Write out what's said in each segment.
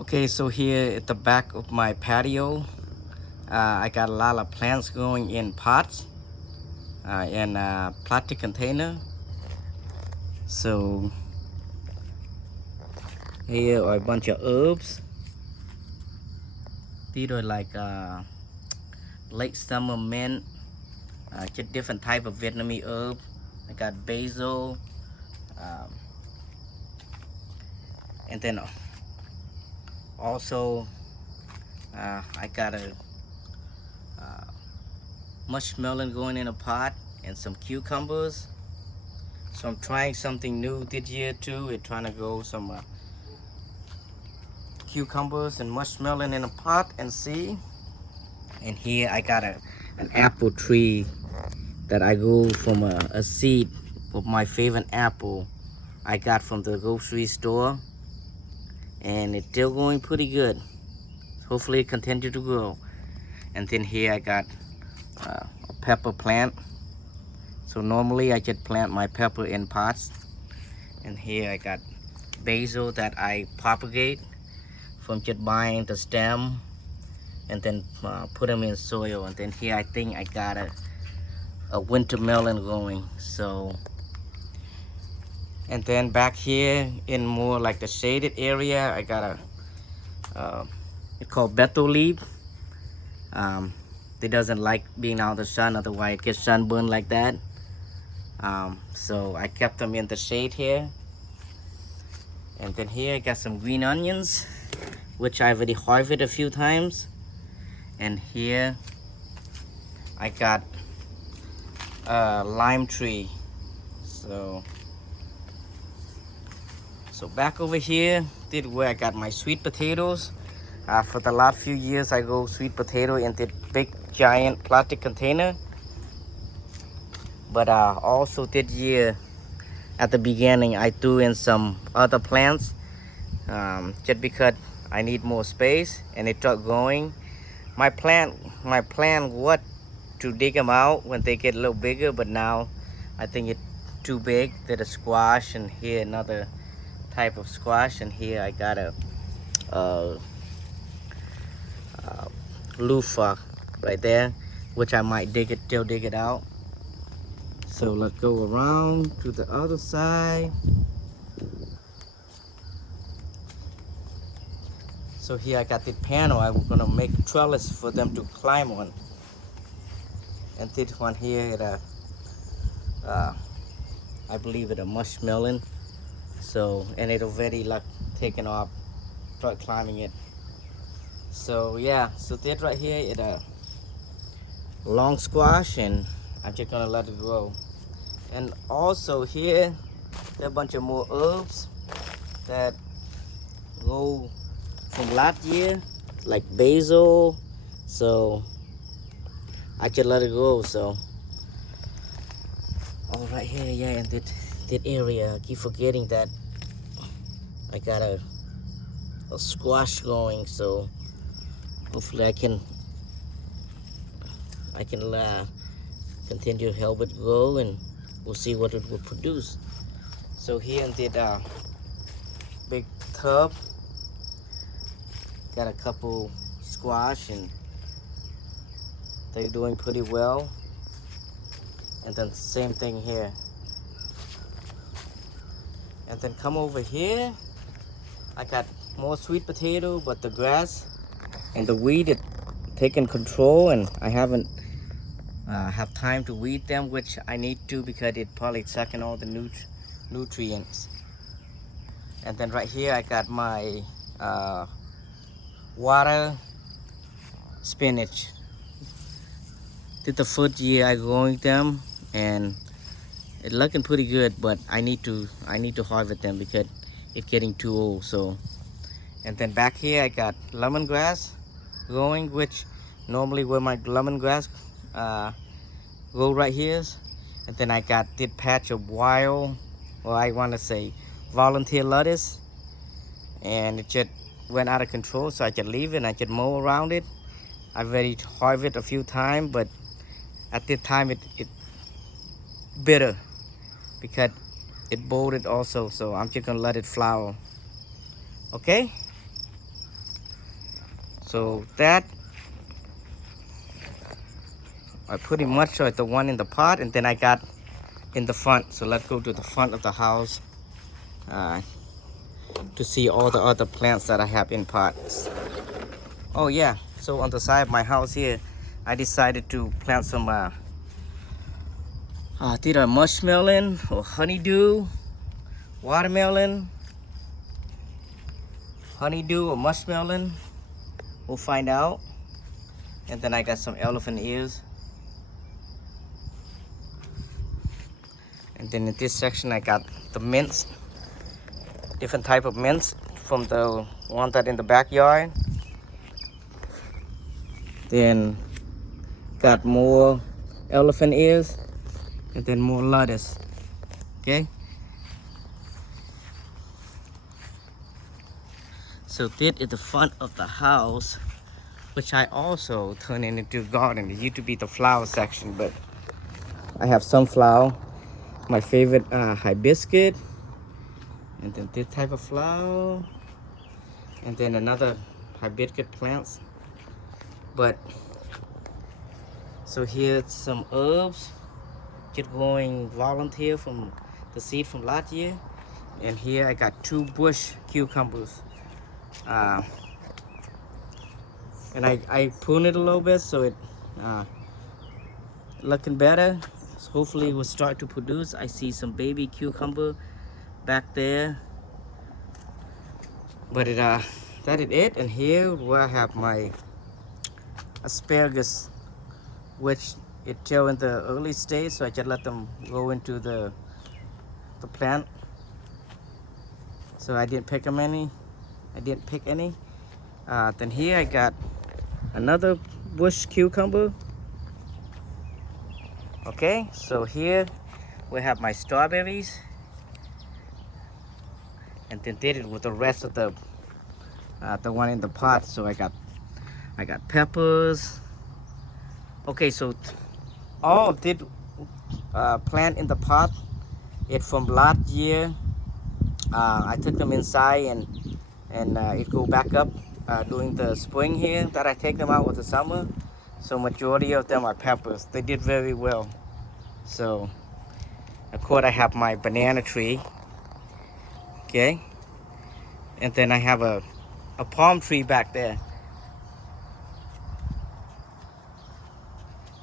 Okay, so here at the back of my patio, I got a lot of plants growing in pots, in a plastic container. So here are a bunch of herbs. These are like late summer mint, just different type of Vietnamese herb. I got basil, um, and then also I got a uh, mushmelon going in a pot and some cucumbers. So I'm trying something new this year too. We're trying to grow some cucumbers and mushmelon in a pot and see. And here I got an apple tree that I grew from a seed of my favorite apple I got from the grocery store, and it's still going pretty good. Hopefully it continue to grow. And then here I got a pepper plant. So normally I just plant my pepper in pots, and here I got basil that I propagate from just buying the stem and then put them in soil. And then here I think I got a winter melon growing. So, and then back here in more like the shaded area, I got it's called betel leaf. It doesn't like being out in the sun, otherwise it gets sunburned like that. So I kept them in the shade here. And then here I got some green onions, which I already harvested a few times. And here I got a lime tree. So back over here, this is where I got my sweet potatoes. For the last few years, I grow sweet potato in this big giant plastic container. But also this year, at the beginning, I threw in some other plants, just because I need more space, and it started growing. My plan was to dig them out when they get a little bigger, but now I think it's too big. There's a squash, and here another type of squash, and here I got a loofah right there, which I might still dig it out. So let's go around to the other side. So here I got the panel. I'm gonna make trellis for them to climb on. And this one here, I believe it's a mushmelon. So, and it already like taken off, start climbing it. So yeah, so this right here is a long squash, and I'm just gonna let it grow. And also here, there are a bunch of more herbs that grow from last year, like basil. So I just let it grow. So all right here, yeah, in that area, I keep forgetting that I got a squash going. So hopefully I can continue to help it grow, and we'll see what it will produce. So here in that big tub, got a couple squash, and they're doing pretty well. And then same thing here. And then come over here, I got more sweet potato, but the grass and the weed is taking control, and I haven't have time to weed them, which I need to because it probably sucking all the nutrients. And then right here I got my water spinach. This is the first year I growing them, and it's looking pretty good, but I need to harvest them because it's getting too old. So, and then back here I got lemongrass growing, which normally where my lemongrass grow right here. And then I got this patch of wild, or I want to say volunteer lettuce, and it just went out of control, so I just leave it and I just mow around it. I've already harvested a few times, but at this time it bitter because it bolted also. So I'm just gonna let it flower. Okay. So that I pretty much are the one in the pot, and then I got in the front. So let's go to the front of the house to see all the other plants that I have in pots. Oh yeah, so on the side of my house here, I decided to plant some either muskmelon or honeydew, watermelon, honeydew or muskmelon. We'll find out. And then I got some elephant ears. And then in this section I got the mints, different type of mints from the one that in the backyard. Then got more elephant ears, and then more lettuce. Okay, so this is the front of the house, which I also turned into a garden. It used to be the flower section, but I have sunflower, my favorite hibiscus, and then this type of flower, and then another hibiscus plants. But so here's some herbs just growing volunteer from the seed from last year. And here I got 2 bush cucumbers, and I prune it a little bit so it looking better. So hopefully it will start to produce. I see some baby cucumber back there, but that is it. And here where I have my asparagus, which it's still in the early stage, so I just let them go into the plant. So I didn't pick any. Then here I got another bush cucumber. Okay, so here we have my strawberries, and then did it with the rest of the one in the pot. So I got peppers. Okay, so all of this plant in the pot, it's from last year. I took them inside and it go back up during the spring here that I take them out with the summer. So majority of them are peppers. They did very well. So of course I have my banana tree. Okay, and then I have a palm tree back there.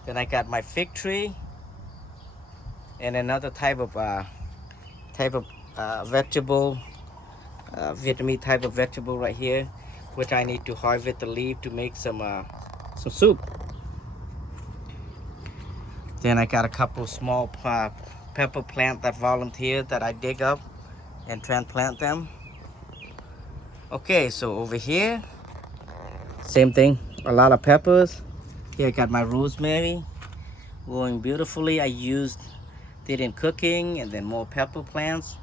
Then I got my fig tree and another type of vegetable, Vietnamese type of vegetable right here, which I need to harvest the leaf to make some soup. Then I got a couple small pepper plant that volunteered that I dig up and transplant them. Okay, so over here, same thing, a lot of peppers. Here I got my rosemary growing beautifully. I used it in cooking, and then more pepper plants.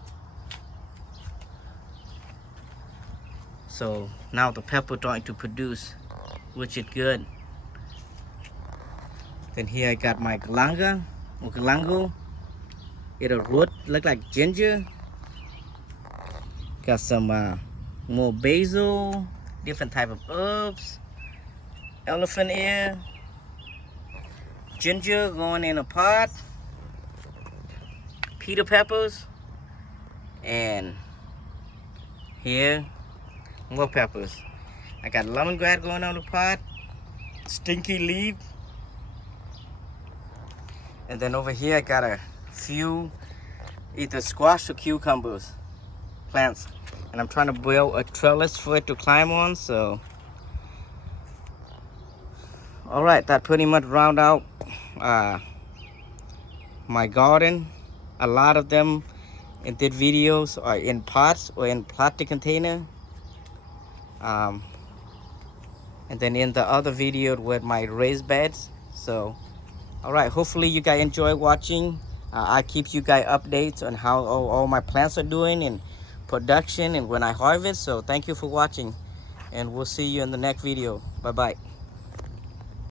So now the pepper starting to produce, which is good. Then here I got my galangal. It a root, look like ginger. Got some more basil, different type of herbs, elephant ear, ginger going in a pot, Peter peppers, and here more peppers. I got lemongrass going on the pot, stinky leaf, and then over here I got a few either squash or cucumbers plants, and I'm trying to build a trellis for it to climb on. So all right, that pretty much round out my garden. A lot of them in these videos are in pots or in plastic container, and then in the other video with my raised beds. So all right, hopefully you guys enjoy watching. I keep you guys updates on how all my plants are doing in production and when I harvest. So thank you for watching, and we'll see you in the next video. Bye bye.